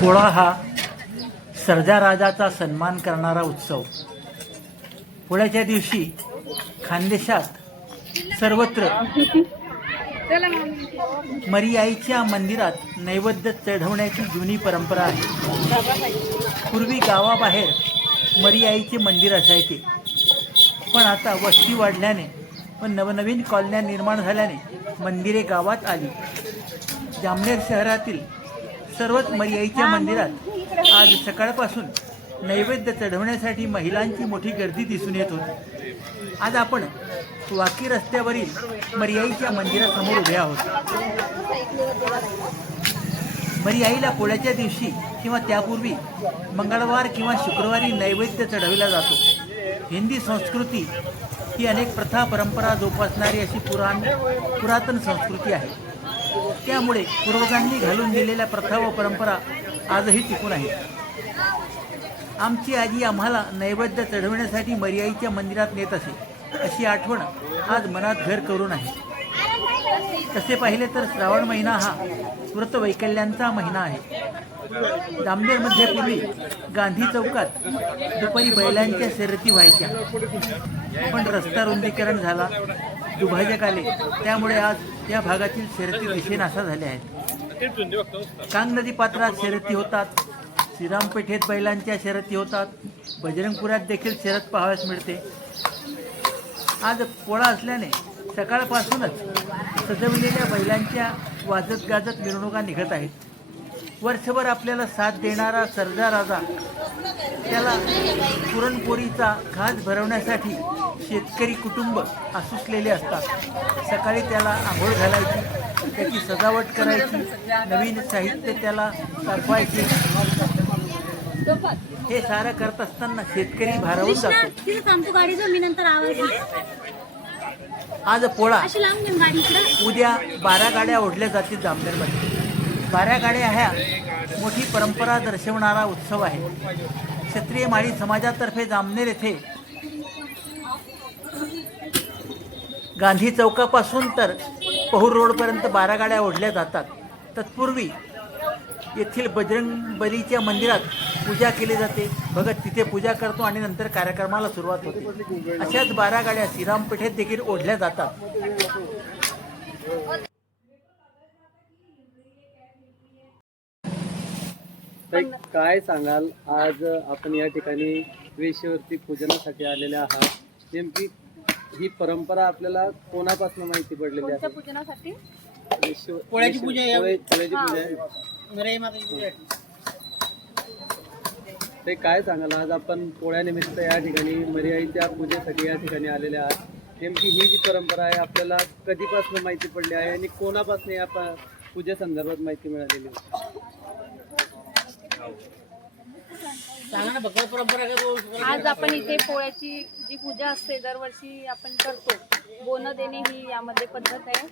पोळा हा सर्जा राजाचा सन्मान करणारा उत्सव. पोळ्याच्या दिवशी खानदेशात सर्वत्र मरियाईच्या मंदिरात नैवेद्य चढवण्याची जुनी परंपरा आहे. पूर्वी गावाबाहेर मरियाईचे मंदिर असायचे. पण आता वस्ती वाढल्याने व नवनवीन कॉलन्या निर्माण झाल्याने मंदिरे गावात आली. जामनेर शहरातील सर्वच मरियाईच्या मंदिरात आज सकाळपासून नैवेद्य चढवण्यासाठी महिलांची मोठी गर्दी दिसून येत होती. आज आपण वाकी रस्त्यावरील मरियाईच्या मंदिरासमोर उभे आहोत. मरियाईला पोळ्याच्या दिवशी किंवा त्यापूर्वी मंगळवार किंवा शुक्रवारी नैवेद्य चढविला जातो. हिंदी संस्कृती ही अनेक प्रथा परंपरा जोपासणारी अशी पुराण पुरातन संस्कृती आहे. त्यामुळे पूर्वजांनी घालून दिलेल्या प्रथा व परंपरा आजही टिकून आहेत. आमची आजी आम्हाला नैवेद्य चढविण्यासाठी मर्याईच्या मंदिरात नेत असे अशी आठवण आज मनात घर करून आहे. तसे पाहिले तर श्रावण महिना हा व्रत वैकल्यांचा महिना आहे. दामदेरमध्ये पूर्वी गांधी चौकात दुपारी बैलांच्या शर्यती व्हायच्या. पण रस्ता रुंदीकरण झाला. दुभाजक आले त्यामुळे आज या भागातील शर्यती दिशेनासा झाल्या आहेत. कांग नदी पात्रात शर्यती होतात. श्रीरामपेठेत बैलांच्या शर्यती होतात. बजरंगपुरात देखील शरद पाहावयास मिळते. आज पोळा असल्याने सकाळपासूनच सजविलेल्या बैलांच्या वाजत गाजत मिरवणुका निघत आहेत. वर्षभर आपल्याला साथ देणारा सर्जा राजा त्याला पुरणपोळीचा घास भरवण्यासाठी शेतकरी कुटुंब आसुसलेले असतात. सकाळी त्याला आंघोळ घालायची त्याची सजावट करायची नवीन साहित्य त्याला दाखवायचे. हे सारं करत असताना शेतकरी भारावून जातो. आज पोळा. उद्या बारा गाड्या ओढल्या जातील जामनेरमध्ये. गाड्या ह्या मोठी परंपरा दर्शवणारा उत्सव आहे. क्षत्रिय माळी समाजातर्फे जामनेर येथे गांधी चौकापासून तर पहूर रोडपर्यंत बारा गाड्या ओढल्या जातात. तत्पूर्वी येथील बजरंग बलीच्या मंदिरात पूजा केली जाते. भगत तिथे पूजा करतो आणि नंतर कार्यक्रमाला सुरुवात होते. अशाच बारा गाड्या श्रीरामपेठेत देखील ओढल्या जातात. ताई, काय सांगाल? आज आपण या ठिकाणी वेशीवरती पूजनासाठी आलेले आहात. नेमकी ही परंपरा आपल्याला कोणापासून माहिती पडलेली कोणत्या आहे पूजनासाठी? वेशीवर- पोळ्याची पूजा आहे. पोळ्या- पोळ्याची पूजा. आहे नरई माताची पूजा. आहे. ते काय सांगाल? आज आपण पोळ्यानिमित्त या ठिकाणी मर्याईच्या पूजेसाठी या ठिकाणी आलेले आहात. नेमकी ही जी परंपरा आहे आपल्याला कधीपासून माहिती पडली आहे आणि कोणापासून या प- पूजेसंदर्भात माहिती मिळालेली आहे? आज आपण इथे पोळ्याची जी पूजा असते दरवर्षी आपण करतो. बोनं देणे ही यामध्ये पद्धत आहे.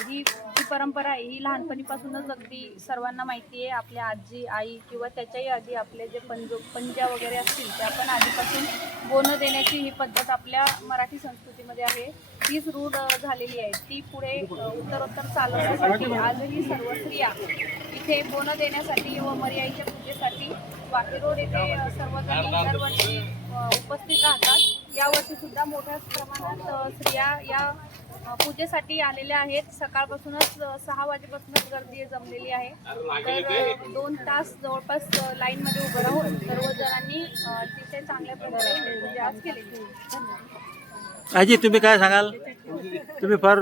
ही जी परंपरा आहे ही लहानपणीपासूनच अगदी सर्वांना माहिती आहे. आपल्या आजी आई किंवा त्याच्याही आधी आपले जे पंजो पंजा वगैरे असतील त्या पण आधीपासून बोनं देण्याची ही पद्धत आपल्या मराठी संस्कृतीमध्ये आहे. तीच रूढ झालेली आहे. ती पुढे उत्तरोत्तर चालवण्यासाठी आजही सर्व स्त्रिया इथे बोनं देण्यासाठी व मर्याईच्या पूजेसाठी वाकी रोड येथे सर्वजण दरवर्षी उपस्थित राहतात. यावर्षी सुद्धा मोठ्या प्रमाणात स्त्रिया या पूजेसाठी आलेल्या आहेत. सकाळपासूनच सहा वाजेपासूनच गर्दी जमलेली आहे. तर दोन तास जवळपास लाईनमध्ये उभं राहून सर्वजणांनी अ, अतिशय चांगल्या प्रकारे पूजा आज केलेली धन्यवाद आजी तुम्ही काय सांगाल? तुम्ही फार